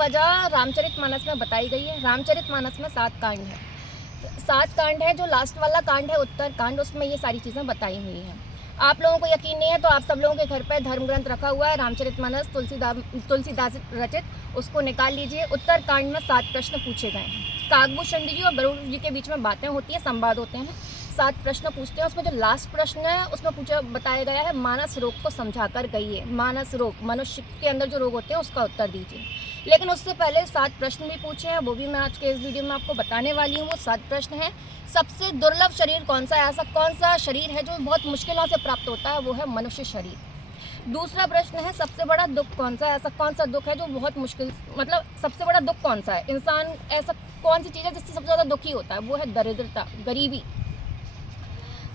वजह रामचरितमानस में बताई गई है। रामचरितमानस में 7 कांड है। 7 कांड है, जो लास्ट वाला कांड है उत्तर कांड, उसमें ये सारी चीज़ें बताई हुई हैं। आप लोगों को यकीन नहीं है तो आप सब लोगों के घर पर धर्म ग्रंथ रखा हुआ है रामचरितमानस तुलसीदास रचित, उसको निकाल लीजिए। उत्तर कांड में 7 प्रश्न पूछे गए हैं। काकभूषण जी और गरुड़ जी के बीच में बातें होती हैं, संवाद होते हैं, 7 प्रश्न पूछते हैं। उसमें जो लास्ट प्रश्न है उसमें बताया गया है मानस रोग को समझाकर कहिए। मानस रोग, मनुष्य के अंदर जो रोग होते हैं उसका उत्तर दीजिए। लेकिन उससे पहले 7 प्रश्न भी पूछे हैं, वो भी मैं आज के इस वीडियो में आपको बताने वाली हूँ। वो 7 प्रश्न हैं। सबसे दुर्लभ शरीर कौन सा है? ऐसा कौन सा शरीर है जो बहुत मुश्किलों से प्राप्त होता है? वो है मनुष्य शरीर। दूसरा प्रश्न है सबसे बड़ा दुख कौन सा है? ऐसा कौन सा दुख है जो बहुत मुश्किल, मतलब सबसे बड़ा दुख कौन सा है? इंसान ऐसा कौन सी चीज़ है जिससे सबसे ज़्यादा दुखी होता है? वो है दरिद्रता, गरीबी।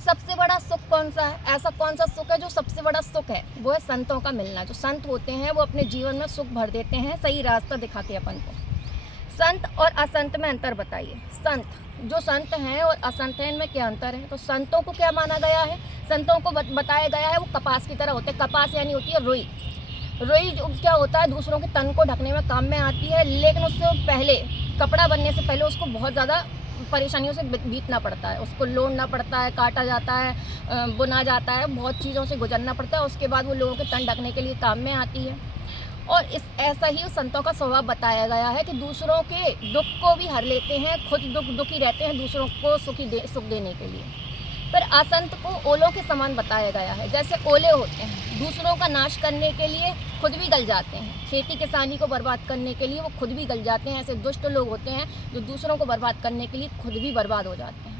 सबसे बड़ा सुख कौन सा है? ऐसा कौन सा सुख है जो सबसे बड़ा सुख है? वो है संतों का मिलना। जो संत होते हैं वो अपने जीवन में सुख भर देते हैं, सही रास्ता दिखाते हैं अपन को। संत और असंत में अंतर बताइए। जो संत हैं और असंत हैं, इनमें क्या अंतर है? तो संतों को क्या माना गया है? संतों को बताया गया है वो कपास की तरह होते हैं। कपास यानी होती है रुई। रुई जो क्या होता है, दूसरों के तन को ढकने में काम में आती है, लेकिन उससे पहले, कपड़ा बनने से पहले उसको बहुत ज़्यादा परेशानियों से बीतना पड़ता है। उसको लोड़ना पड़ता है, काटा जाता है, बुना जाता है, बहुत चीज़ों से गुजरना पड़ता है। उसके बाद वो लोगों के तन ढकने के लिए काम में आती है। और ऐसा ही संतों का स्वभाव बताया गया है कि दूसरों के दुख को भी हर लेते हैं, खुद दुखी रहते हैं दूसरों को सुख देने के लिए। फिर असंत को ओलों के समान बताया गया है। जैसे ओले होते हैं, दूसरों का नाश करने के लिए खुद भी गल जाते हैं। खेती किसानी को बर्बाद करने के लिए वो खुद भी गल जाते हैं। ऐसे दुष्ट लोग होते हैं जो दूसरों को बर्बाद करने के लिए खुद भी बर्बाद हो जाते हैं।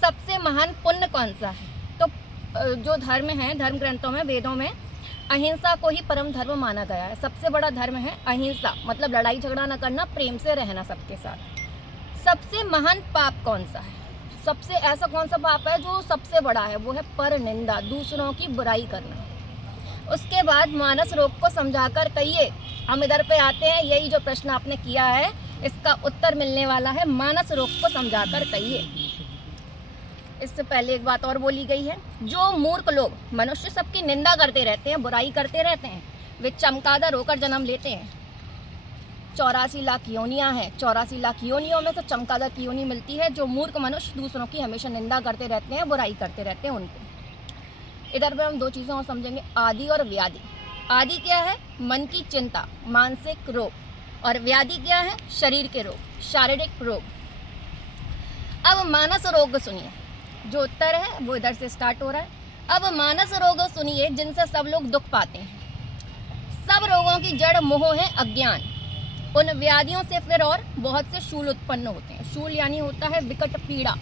सबसे महान पुण्य कौन सा है? तो जो धर्म है, धर्म ग्रंथों में, वेदों में अहिंसा को ही परम धर्म माना गया है। सबसे बड़ा धर्म है अहिंसा, मतलब लड़ाई झगड़ा न करना, प्रेम से रहना सबके साथ। सबसे महान पाप कौन सा है? सबसे ऐसा कौन सा पाप है जो सबसे बड़ा है? वो है पर निंदा, दूसरों की बुराई करना। उसके बाद मानस रोग को समझाकर कहिए। हम इधर पे आते हैं, यही जो प्रश्न आपने किया है इसका उत्तर मिलने वाला है मानस रोग को समझाकर कहिए। इससे पहले एक बात और बोली गई है, जो मूर्ख लोग, मनुष्य सबकी निंदा करते रहते हैं, बुराई करते रहते हैं, वे चमगादड़ होकर जन्म लेते हैं। 84 लाख योनियाँ हैं, 84 लाख योनियों में से चमगादड़ की योनि मिलती है। जो मूर्ख मनुष्य दूसरों की हमेशा निंदा करते रहते हैं, बुराई करते रहते हैं उनको। इधर पे हम 2 चीज़ें और समझेंगे, आदि और व्याधि। आदि क्या है? मन की चिंता, मानसिक रोग। और व्याधि क्या है? शरीर के रोग, शारीरिक रोग। अब मानस रोग सुनिए। जो उत्तर है वो इधर से स्टार्ट हो रहा है। अब मानस रोग सुनिए जिनसे सब लोग दुख पाते हैं। सब रोगों की जड़ मोह है, अज्ञान। उन व्याधियों से फिर और बहुत से शूल उत्पन्न होते हैं। शूल यानी होता है विकट पीड़ा।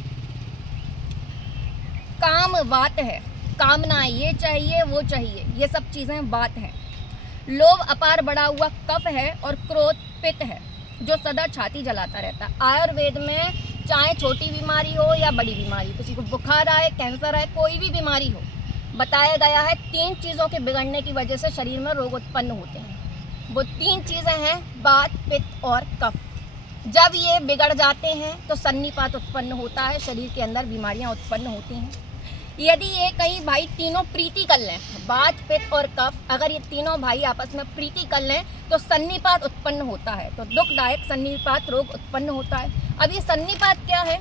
काम वात है, कामनाएं, ये चाहिए वो चाहिए, ये सब चीज़ें बात हैं। लोभ अपार बढ़ा हुआ कफ है और क्रोध पित्त है जो सदा छाती जलाता रहता है। आयुर्वेद में चाहे छोटी बीमारी हो या बड़ी बीमारी, किसी को बुखार आए, कैंसर आए, कोई भी बीमारी हो, बताया गया है 3 चीज़ों के बिगड़ने की वजह से शरीर में रोग उत्पन्न होते हैं। वो 3 चीज़ें हैं वात, पित्त और कफ। जब ये बिगड़ जाते हैं तो सन्निपात उत्पन्न होता है, शरीर के अंदर बीमारियां उत्पन्न होती हैं। यदि ये कई भाई तीनों प्रीति कर लें, वात, पित्त और कफ, अगर ये तीनों भाई आपस में प्रीति कर लें तो सन्निपात उत्पन्न होता है, तो दुखदायक सन्निपात रोग उत्पन्न होता है। अब ये सन्निपात क्या है?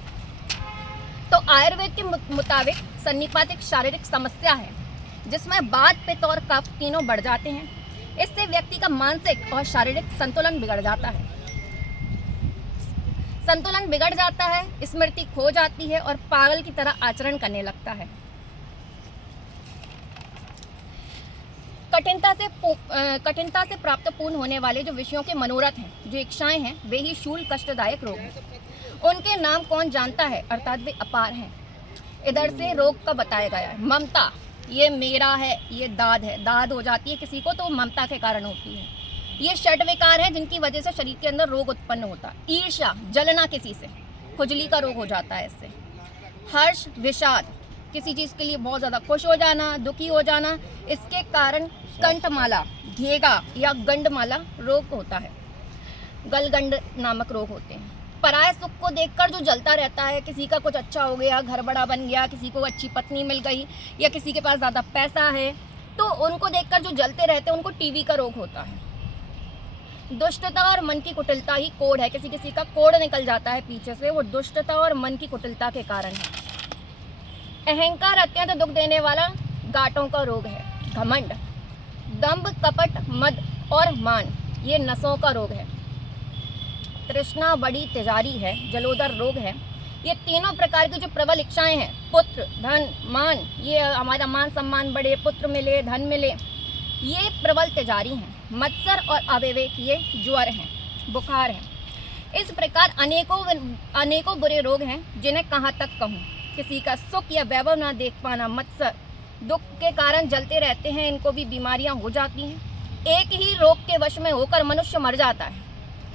तो आयुर्वेद के मुताबिक सन्निपात एक शारीरिक समस्या है जिसमें वात, पित्त और कफ तीनों बढ़ जाते हैं। इससे व्यक्ति का मानसिक और शारीरिक संतुलन बिगड़ जाता है। संतुलन बिगड़ जाता है, स्मृति खो जाती है और पागल की तरह आचरण करने लगता है। कठिनता से प्राप्त पूर्ण होने वाले जो विषयों के मनोरथ हैं, जो इच्छाएं हैं, वे ही शूल कष्टदायक रोग हैं। उनके नाम कौन जानता है, अर्थात वे अपार हैं। इधर से रोग का बताया गया है। ममता, ये मेरा है, ये दाद है, दाद हो जाती है किसी को तो ममता के कारण होती है। ये षट विकार है जिनकी वजह से शरीर के अंदर रोग उत्पन्न होता है। ईर्ष्या, जलना किसी से, खुजली का रोग हो जाता है इससे। हर्ष, विषाद, किसी चीज़ के लिए बहुत ज़्यादा खुश हो जाना, दुखी हो जाना, इसके कारण कंठमाला, घेगा या गंडमाला रोग होता है। गलगंड नामक रोग होते हैं। पराये सुख को देखकर जो जलता रहता है, किसी का कुछ अच्छा हो गया, घर बड़ा बन गया, किसी को अच्छी पत्नी मिल गई या किसी के पास ज़्यादा पैसा है, तो उनको देखकर जो जलते रहते हैं उनको टीवी का रोग होता है। दुष्टता और मन की कुटिलता ही कोड है। किसी किसी का कोड निकल जाता है पीछे से, वो दुष्टता और मन की कुटिलता के कारण है। अहंकार अत्यंत दुख देने वाला गांठों का रोग है। घमंड, दंभ, कपट, मद और मान, ये नसों का रोग है। तृष्णा बड़ी तेजारी है, जलोदर रोग है। ये तीनों प्रकार की जो प्रबल इच्छाएं हैं, पुत्र, धन, मान, ये हमारा मान सम्मान बढ़े, पुत्र मिले, धन मिले, ये प्रबल तेजारी हैं। मत्सर और अविवेक, ये ज्वर हैं, बुखार हैं। इस प्रकार अनेकों बुरे रोग हैं जिन्हें कहाँ तक कहूँ। किसी का सुख या वैभव ना देख पाना, मत्सर, दुख के कारण जलते रहते हैं, इनको भी बीमारियां हो जाती हैं। एक ही रोग के वश में होकर मनुष्य मर जाता है,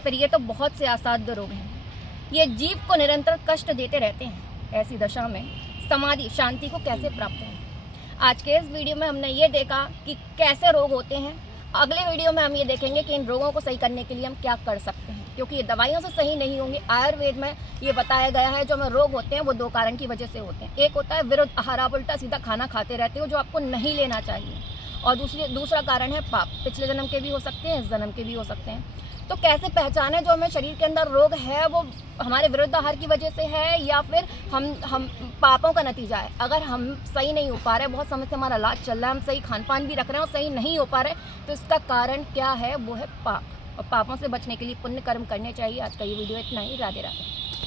फिर ये तो बहुत से असाध्य रोग हैं। ये जीव को निरंतर कष्ट देते रहते हैं। ऐसी दशा में समाधि, शांति को कैसे प्राप्त करें? आज के इस वीडियो में हमने ये देखा कि कैसे रोग होते हैं। अगले वीडियो में हम ये देखेंगे कि इन रोगों को सही करने के लिए हम क्या कर सकते हैं, क्योंकि ये दवाइयों से सही नहीं होंगे। आयुर्वेद में ये बताया गया है जो हमें रोग होते हैं वो दो कारण की वजह से होते हैं। एक होता है विरुद्ध आहार, आप उल्टा सीधा खाना खाते रहते हो जो आपको नहीं लेना चाहिए, और दूसरा कारण है पाप। पिछले जन्म के भी हो सकते हैं, इस जन्म के भी हो सकते हैं। तो कैसे पहचानें जो हमें शरीर के अंदर रोग है वो हमारे विरुद्ध आहार की वजह से है या फिर हम पापों का नतीजा है। अगर हम सही नहीं हो पा रहे, बहुत समय से हमारा इलाज चल रहा है, हम सही खान पान भी रख रहे हैं और सही नहीं हो पा रहे, तो इसका कारण क्या है? वो है पाप। और पापों से बचने के लिए पुण्य कर्म करने चाहिए। आज का ये वीडियो इतना ही। राधे राधे।